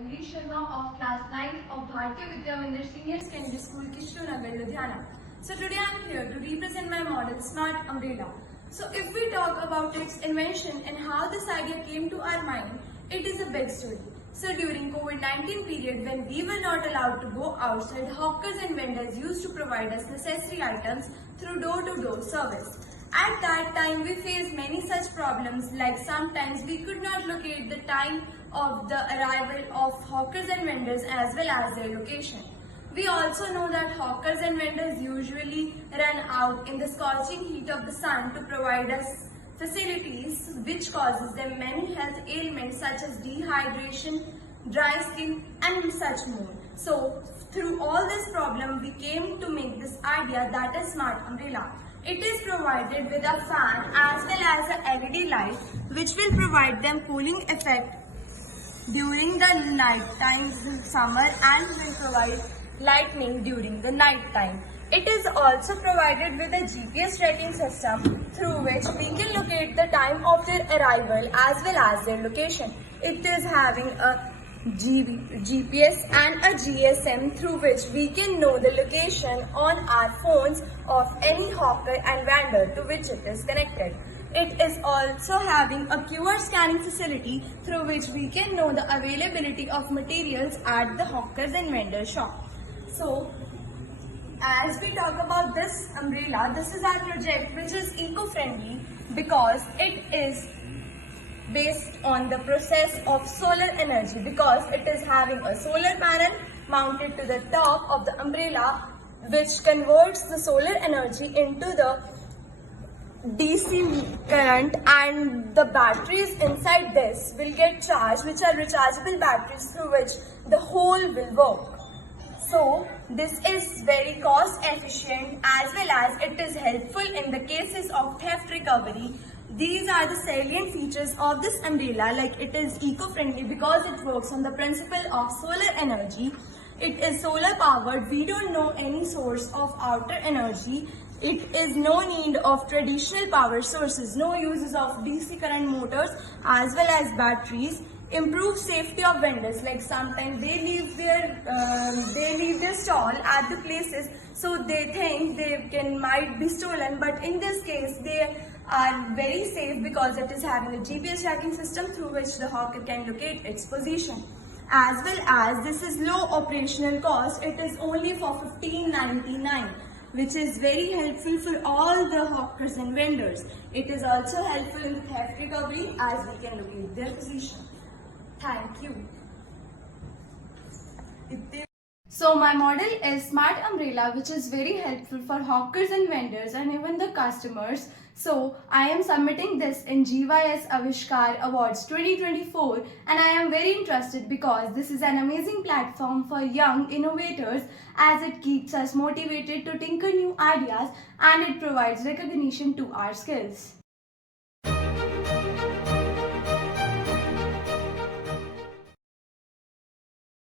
Anjali Sharma of class 9 of Bharatiya Vidya Mandir Senior Secondary School, Kishore, Ludhiana. So today I am here to represent my model, Smart Umbrella. So if we talk about its invention and how this idea came to our mind, it is a big story. So during COVID-19 period, when we were not allowed to go outside, hawkers and vendors used to provide us necessary items through door-to-door service. At that time, we faced many such problems, like sometimes we could not locate the time of the arrival of hawkers and vendors as well as their location. We also know that hawkers and vendors usually run out in the scorching heat of the sun to provide us facilities which causes them many health ailments such as dehydration, dry skin and such more. So through all this problem, we came to make this idea, that is Smart Umbrella. It is provided with a fan as well as a LED light which will provide them cooling effect during the night time in summer and will provide lightning during the night time. It is also provided with a GPS tracking system through which we can locate the time of their arrival as well as their location. It is having a GPS and a GSM through which we can know the location on our phones of any hawker and vendor to which it is connected. It is also having a QR scanning facility through which we can know the availability of materials at the hawkers and vendor shop. So, as we talk about this umbrella, this is our project which is eco-friendly because it is based on the process of solar energy, because it is having a solar panel mounted to the top of the umbrella which converts the solar energy into the DC current, and the batteries inside this will get charged, which are rechargeable batteries through which the whole will work. So this is very cost efficient as well as it is helpful in the cases of theft recovery. These are the salient features of this umbrella, like it is eco-friendly because it works on the principle of solar energy. It is solar powered. We don't know any source of outer energy. It is no need of traditional power sources, no uses of DC current motors as well as batteries. Improve safety of vendors, like sometimes they leave their stall at the places, so they think they might be stolen, but in this case they are very safe because it is having a GPS tracking system through which the hawker can locate its position. As well as this is low operational cost, it is only for $15.99, which is very helpful for all the hawkers and vendors. It is also helpful in theft recovery as we can locate their position. Thank you. So my model is Smart Umbrella, which is very helpful for hawkers and vendors and even the customers. So I am submitting this in GYS Avishkar Awards 2024 and I am very interested because this is an amazing platform for young innovators as it keeps us motivated to tinker new ideas and it provides recognition to our skills.